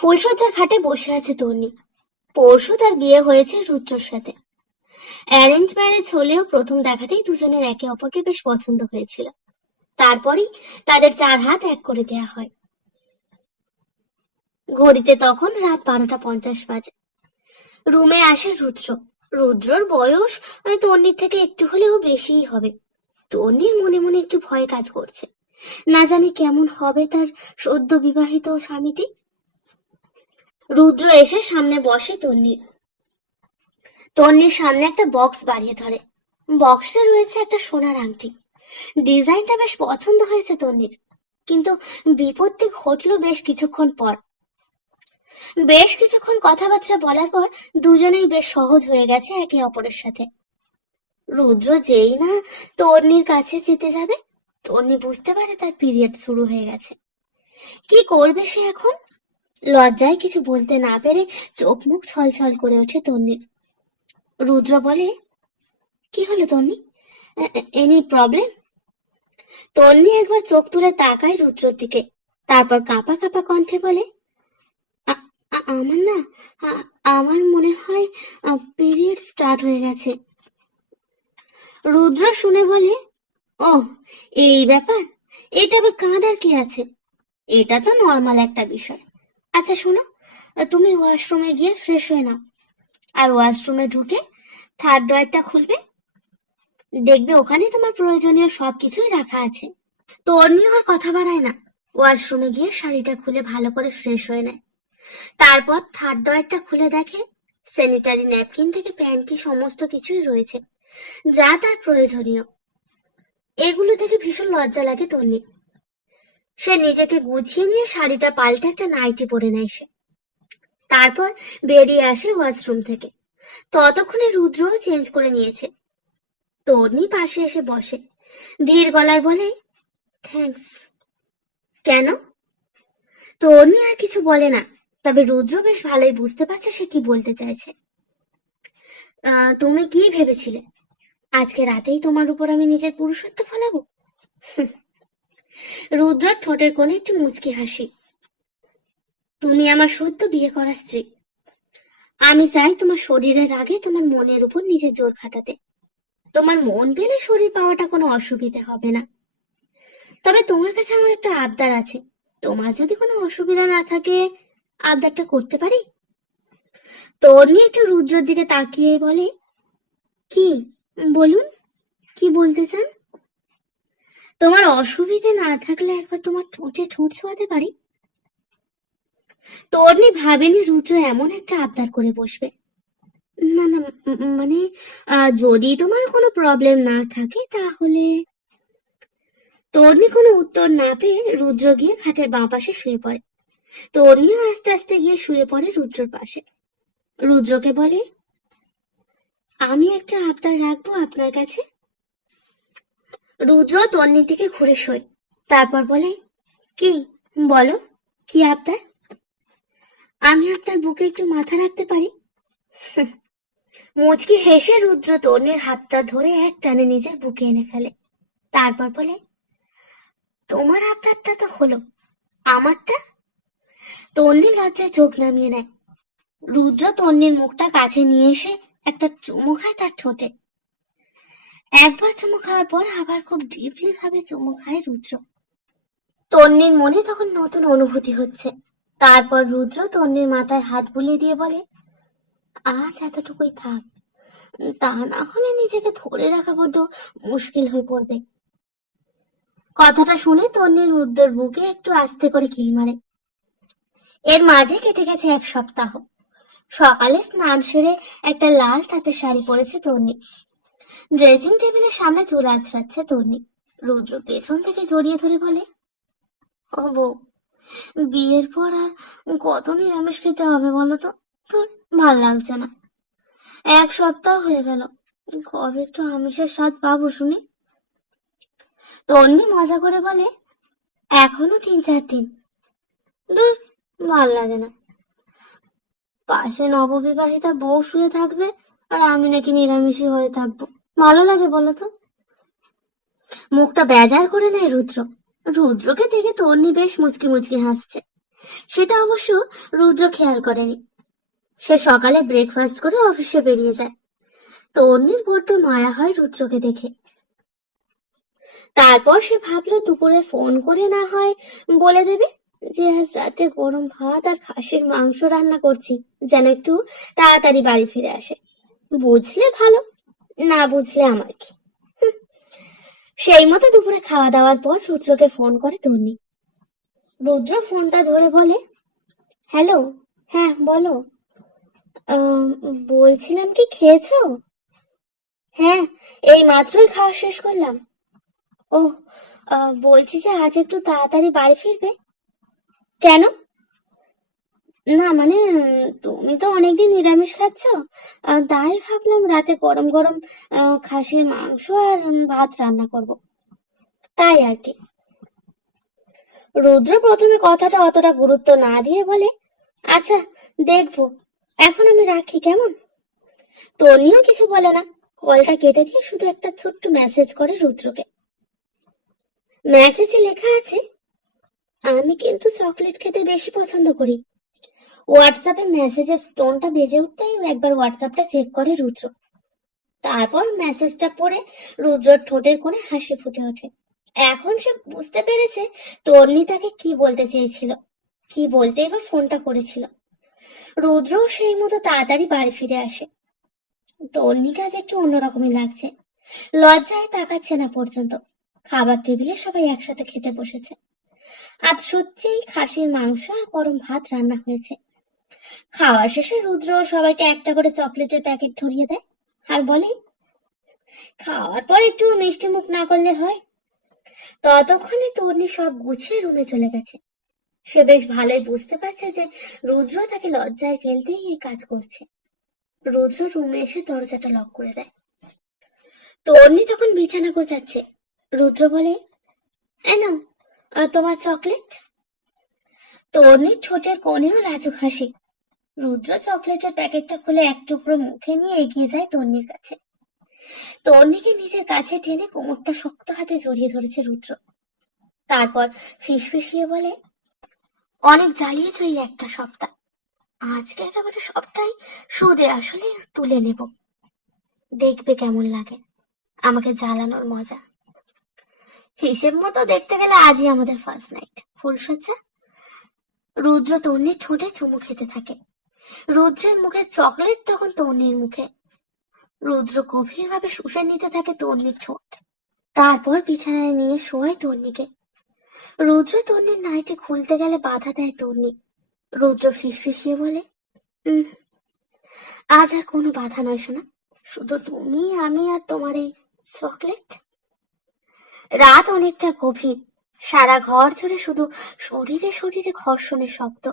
ফুলশয্যার খাটে বসে আছে তন্নি। পরশু তার বিয়ে হয়েছে রুদ্রর সাথে। অ্যারেঞ্জ ম্যারেজ হলেও প্রথম দেখাতেই দুজনের একে অপরকে বেশ পছন্দ হয়েছিল। তারপরেই তাদের 4 হাত এক করে দেয়া হয়। ঘড়িতে তখন রাত 12:50 বাজে। রুমে আসে রুদ্র। রুদ্রর বয়স তন্নির থেকে একটু হলেও বেশিই হবে। তন্নির মনে মনে একটু ভয় কাজ করছে, না জানি কেমন হবে তার সদ্য বিবাহিত স্বামীটি। রুদ্র এসে সামনে বসে তন্নির। তন্নির সামনে একটা বক্স বাড়িয়ে ধরে। বক্সে রয়েছে একটা সোনার আংটি। ডিজাইনটা বেশ পছন্দ হয়েছে তন্নির, কিন্তু বিপত্তি ঘটলো বেশ কিছুক্ষণ কথাবার্তা বলার পর দুজনেই বেশ সহজ হয়ে গেছে একে অপরের সাথে। রুদ্র যেই না তন্নির কাছে যেতে যাবে, তন্নি বুঝতে পারে তার পিরিয়ড শুরু হয়ে গেছে। কি করবে সে এখন? লজ্জায় কিছু বলতে না পেরে চোখ মুখ ছলছল করে ওঠে তন্নির। রুদ্র বলে, কি হলো তন্নি? Any problem? তন্নি একবার চোখ তুলে তাকায় রুদ্রর দিকে, তারপর কাঁপা কাঁপা কণ্ঠে বলে, আমার না, আমার মনে হয় পিরিয়ড স্টার্ট হয়ে গেছে। রুদ্র শুনে বলে, ও এই ব্যাপার, এটা আবার কাঁদার কি আছে? এটা তো নর্মাল একটা বিষয়। আচ্ছা শোনো, তুমি ওয়াশরুমে গিয়ে ফ্রেশ হয়ে নাও, আর ওয়াশরুমে ঢুকে থার্ড ডয়ারটা খুলবে, দেখবে ওখানে তোমার প্রয়োজনীয় সবকিছুই রাখা আছে। তন্নি আর কথা বাড়ায় না, ওয়াশরুমে গিয়ে শাড়িটা খুলে ভালো করে ফ্রেশ হয়ে নেয়। তারপর থার্ড ডয়ারটা খুলে দেখে স্যানিটারি ন্যাপকিন থেকে প্যান্টি সমস্ত কিছুই রয়েছে, যা তার প্রয়োজনীয়। এগুলো দেখে ভীষণ লজ্জা লাগে তন্নি। সে নিজেকে গুছিয়ে নিয়ে শাড়িটা পাল্টে একটা নাইটি পরে নেয় সে। তারপর বেরিয়ে আসে ওয়াশরুম থেকে। ততক্ষণে রুদ্রও চেঞ্জ করে নিয়েছে। তন্নি পাশে এসে বসে, ধীর গলায় বলে, থ্যাঙ্কস। কেন? তন্নি আর কিছু বলে না, তবে রুদ্র বেশ ভালোই বুঝতে পারছে সে কি বলতে চাইছে। তুমি কি ভেবেছিলে আজকে রাতেই তোমার উপর আমি নিজের পুরুষত্ব ফলাবো? রুদ্রর ঠোঁটের কোণে একটু মুচকি হাসি। তুমি আমার সদ্য বিয়ে করা স্ত্রী। আমি চাই তোমার শরীরের আগে তোমার মনের উপর নিজের জোর খাটাতে। তোমার মন পেলে শরীর পাওয়াটা কোনো অসুবিধে হবে না। তবে তোমার কাছে আমার একটা আবদার আছে। তোমার যদি কোনো অসুবিধা না থাকে, আবদারটা করতে পারি? তন্নি একটু রুদ্রর দিকে তাকিয়ে বলে, কি বলুন, কি বলতে চান? তোমার অসুবিধে না থাকলে একবার তোমার ঠোঁটে ঠোঁট ছোঁয়াতে পারি? তন্নি ভাবেনি রুদ্র এমন একটা আবদার করে বসবে। না না, মানে যদি তোমার কোনো প্রবলেম না থাকে তাহলে। তন্নি কোনো উত্তর না পেয়ে রুদ্র গিয়ে খাটের বাঁ পাশে শুয়ে পড়ে। তন্নিও আস্তে আস্তে গিয়ে শুয়ে পড়ে রুদ্রর পাশে। রুদ্রকে বলে, আমি একটা আবদার রাখবো আপনার কাছে। রুদ্র তন্নির দিকে ঘুরে শোয়, তারপর বলে, কি বলো, কি আবদার? আমি আপনার বুকে একটু মাথা রাখতে পারি? মুচকি হেসে রুদ্র তন্নির হাতটা ধরে এক টানে নিজের বুকে এনে ফেলে। তারপর বলে, তোমার আবদারটা তো হলো, আমারটা? তন্নি লজ্জায় চোখ নামিয়ে নেয়। রুদ্র তন্নির মুখটা কাছে নিয়ে এসে একটা চুমু খায় তার ঠোঁটে। একবার চুমু খাওয়ার পর আবার খুব ডিপলি ভাবে চুমু খায় রুদ্র। তন্নির মনে তখন নতুন অনুভূতি হচ্ছে। তারপর রুদ্র তন্নির মাথায় হাত বুলিয়ে দিয়ে বলে, আজ এতটুকুই থাক, তা না হলে নিজেকে ধরে রাখা বড্ড মুশকিল হয়ে পড়বে। কথাটা শুনে তন্নির রুদ্রের বুকে একটু আস্তে করে কিল মারে। এর মাঝে কেটে গেছে 1 সপ্তাহ। সকালে স্নান সেরে একটা লাল তাঁতের শাড়ি পরেছে তন্নি। ড্রেসিং টেবিলের সামনে চুল আঁচড়াচ্ছে তন্নি। রুদ্র পেছন থেকে জড়িয়ে ধরে বলে, ও বউ, বিয়ের পর আর কত নিরামিষ খেতে হবে বলো তো? তোর ভাল লাগছে না? 1 সপ্তাহ হয়ে গেল, কবে একটু আমিষের স্বাদ পাবো শুনি? তন্নি মজা করে বলে, এখনো 3-4 দিন। দূর, ভাল লাগে না। পাশে নববিবাহিতা বউ শুয়ে থাকবে আর আমি নাকি নিরামিষই হয়ে থাকবো, ভালো লাগে বলো তো? মুখটা বেজার করে নেয় রুদ্র। রুদ্রকে দেখে তন্নি বেশ মুচকি মুচকি হাসছে। সেটা অবশ্য রুদ্র খেয়াল করেনি। সে সকালে ব্রেকফাস্ট করে অফিসে বেরিয়ে যায়। তন্নির বড্ড মায়া হয় রুদ্রকে দেখে। তারপর সে ভাবলো দুপুরে ফোন করে না হয় বলে দেবে যে আজ রাতে গরম ভাত আর খাসির মাংস রান্না করছি, যেন একটু তাড়াতাড়ি বাড়ি ফিরে আসে। বুঝলে ভালো, না বুঝলে আমার কি। সেই মতো দুপুরে খাওয়া দাওয়ার পর রুদ্রকে ফোন করে তন্নি। রুদ্র ফোনটা ধরে বলে, হ্যালো। হ্যাঁ বলো। আম, বলছিলাম কি খেয়েছো? হ্যাঁ, এই মাত্রই খাওয়া শেষ করলাম। ও, বলছি যে আজ একটু তাড়াতাড়ি বাড়ি ফিরবে। কেন? না মানে তুমি তো অনেকদিন নিরামিষ খাচ্ছ, তাই ভাবলাম রাতে গরম গরম খাসির মাংস আর ভাত রান্না করব, তাই আর কি। রুদ্র প্রথমে কথাটা অতটা গুরুত্ব না দিয়ে বলে, আচ্ছা দেখবো, এখন আমি রাখি কেমন। তনিও কিছু বলে না, কলটা কেটে দিয়ে শুধু একটা ছোট্ট মেসেজ করে রুদ্রকে। মেসেজে লেখা আছে, আমি কিন্তু চকলেট খেতে বেশি পছন্দ করি। হোয়াটসঅ্যাপে মেসেজের টোনটা বেজে উঠতেই একবার হোয়াটসঅ্যাপটা চেক করে রুদ্র। তারপর মেসেজটা পড়ে রুদ্রর ঠোঁটের কোণে হাসি ফুটে ওঠে। এখন সে বুঝতে পেরেছে তন্নি তাকে কি বলতে চেয়েছিল, কি বলতেই বা ফোনটা করেছিল। রুদ্র সেই মতো তাড়াতাড়ি বাড়ি ফিরে আসে। তন্নিকে আজ একটু অন্যরকমই লাগছে, লজ্জায় তাকাচ্ছে না পর্যন্ত। খাবার টেবিলে সবাই একসাথে খেতে বসেছে। আজ সত্যিই খাসির মাংস আর গরম ভাত রান্না হয়েছে। খাওয়ার শেষে রুদ্র সবাইকে একটা করে চকলেটের প্যাকেট ধরিয়ে দেয় আর বলে, খাওয়ার পর একটু মিষ্টি মুখ না করলে হয়। ততক্ষণে তন্নি সব গুছিয়ে রুমে চলে গেছে। সে বেশ ভালোই বুঝতে পারছে যে রুদ্র তাকে লজ্জায় ফেলতেই এই কাজ করছে। রুদ্র রুমে এসে দরজাটা লক করে দেয়। তন্নি তখন বিছানা গোছাচ্ছে। রুদ্র বলে, এ নাও তোমার চকলেট। তন্নির ঠোঁটের কোণেও লাজুক হাসি। রুদ্র চকলেটের প্যাকেটটা খুলে এক টুকরো মুখে নিয়ে এগিয়ে যায় তন্নির কাছে। তন্নিকে নিজের কাছে টেনে কোমরটা শক্ত হাতে জড়িয়ে ধরেছে রুদ্র। তারপর ফিসফিসিয়ে বলে, অনেক জ্বালিয়েছ এই একটা সপ্তাহ, আজকে একেবারে সবটাই সুদে আসলে তুলে নেব। দেখবে কেমন লাগে আমাকে জ্বালানোর মজা। হিসেব মতো দেখতে গেলে আজই আমাদের ফার্স্ট নাইট। ফুলসজ্জা। রুদ্র তন্নির ঠোঁটে চুমু খেতে থাকে। রুদ্রের মুখে চকলেট তখন তন্নির মুখে। রুদ্র গভীরভাবে শুষে নিতে থাকে তন্নির ঠোঁট। তারপর বিছানায় নিয়ে শোয় তন্নিকে। রুদ্র তন্নির নাইটি খুলতে গেলে বাধা দেয় তন্নি। রুদ্র ফিসফিসিয়ে বলে, উম আজ আর কোনো বাধা নয় শোনা, শুধু তুমি আমি আর তোমার এই চকলেট। রাত অনেকটা গভীর, সারা ঘর জুড়ে শুধু শরীরে শরীরে ঘর্ষণের শব্দ।